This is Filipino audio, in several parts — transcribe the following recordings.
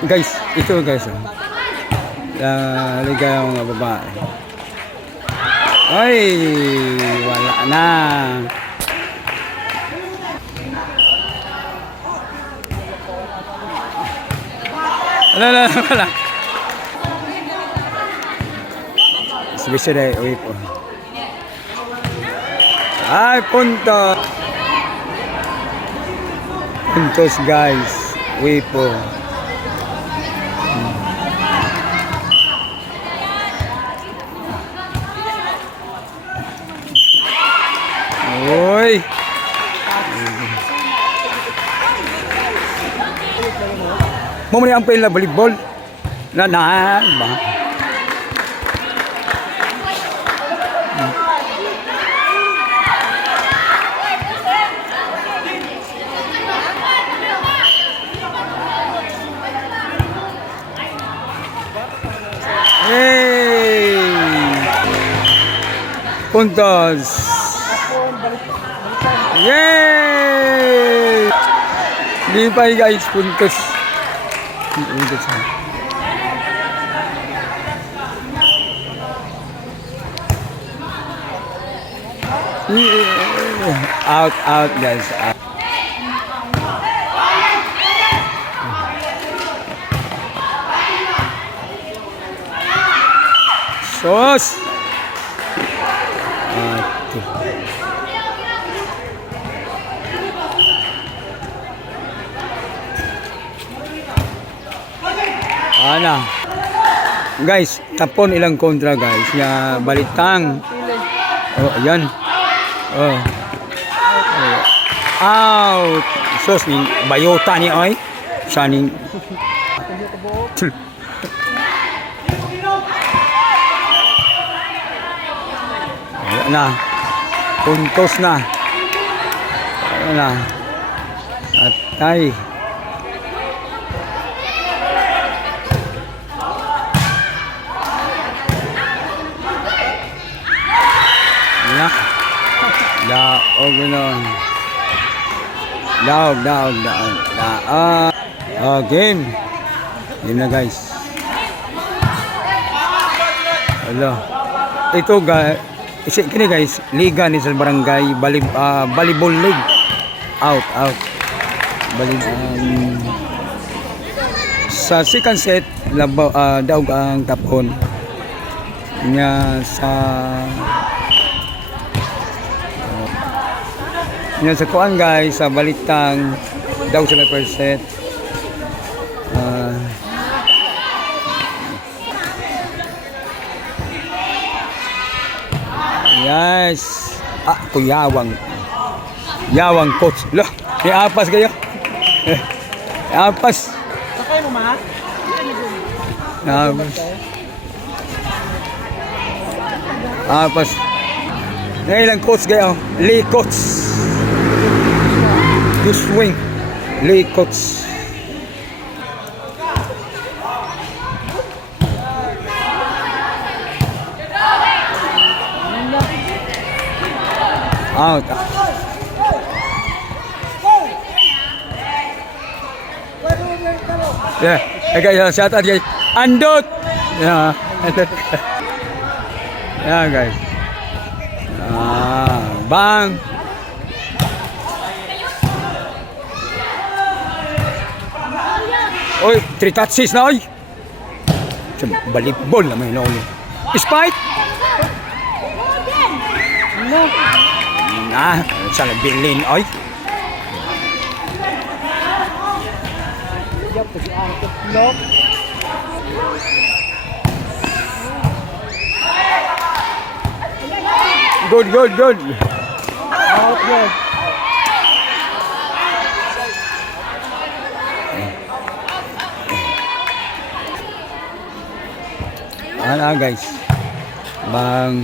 Guys, ito guys. Ligaya mga babae. Ay, wala na. Wala. Bisa deh, uwi po. Ay, punto. Puntos guys. Uwi po. Uy. Mau meniampin lah volleyball. Nah, bang. Puntos. Yay! Lipay guys, puntos. Puntos. Out guys. Out. Sos. Ana. Guys, tapon ilang kontra guys. Ya balitang. Oh, ayan. Oh. Out. Sos ni bayota ni ay. Saning. Ayan na. Puntos na. Ayan na. Atay. Daog gano'n. Daog. Game. Game na guys. Hello. Ito guys. Kini guys. Liga ni sa barangay. Volleyball league. Out. Sa second set. Daog ang tapon. Nya sa yan sa kuan guys, sa balitang daw sila per set. Yes. Yawang coach. Lo, may apas kayo. Apas. Sakay mo ma? Apas. Ngayon coach kayo. Lee coach. You swing, Lee coach. Out. Yeah, guys, shout out guys. Andot. Yeah. Yeah, guys. Bang. Oy, 3 touches na oy. Volleyball na may nolo. Spike. No. Sana bilin oy. Good. Out good. Ano guys, bang guys, bang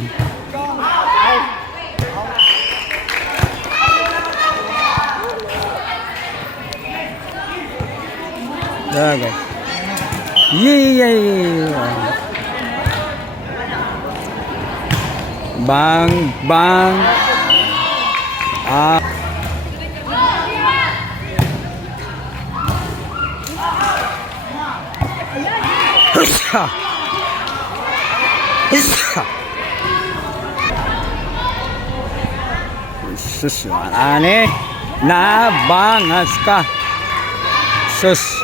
Isa. Isa. Sus, ane. Nabangas ka. Sus.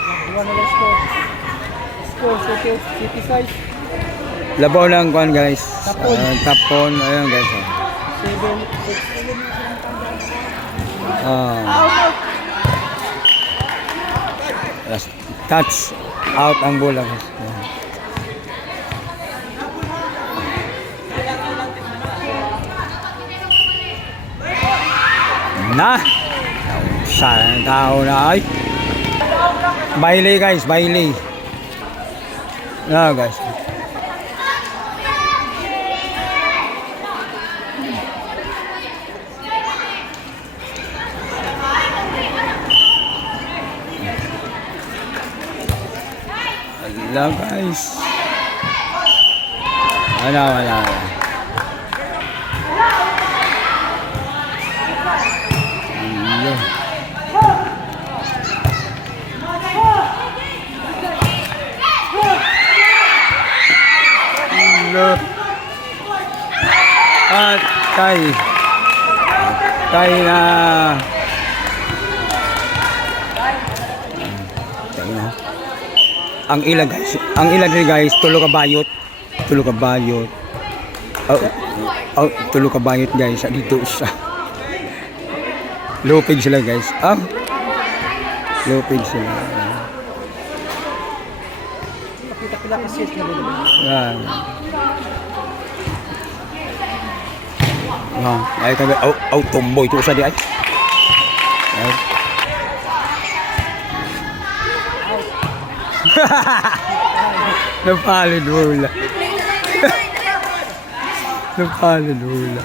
Score, city size. Labaw lang kuan guys. Tapon. Tapon. Ayun guys. 7, 6. Touch out ang bola guys. Na. Saan tao na ay. Bailey guys, Bailey. Guys. Wala guys. Wala. Hello. Hello. Tay na. Ang ilag guys, tulo ka bayot. Tulo ka bayot guys, dito sa lupig sila guys. Lupig sila. Pila ka set na dito. Yan. Ay kami tomboy to sa di ay. Napalid hula. Napalid hula.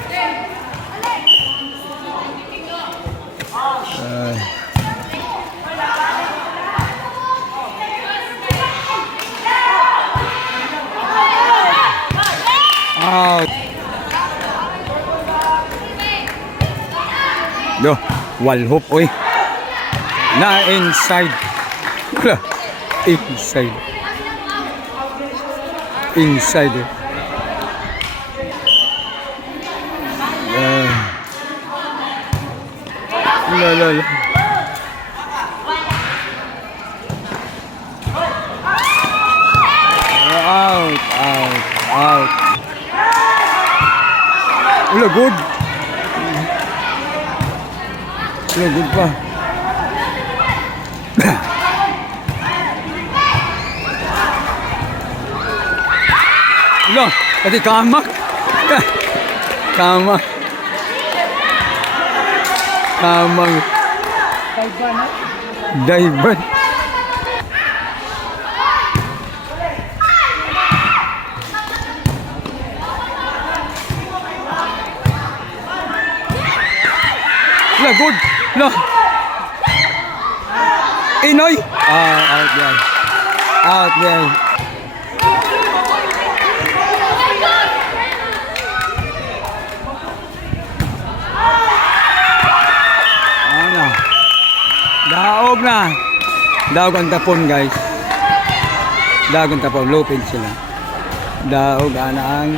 Out. Do, wall hoop oy. Na inside. Inside. La. Out. Good pa. Tadi kamak. Daiban. Good. Inoy. Out there. Daog ang tapon guys. Daog ang tapon, lupin sila. Daog ang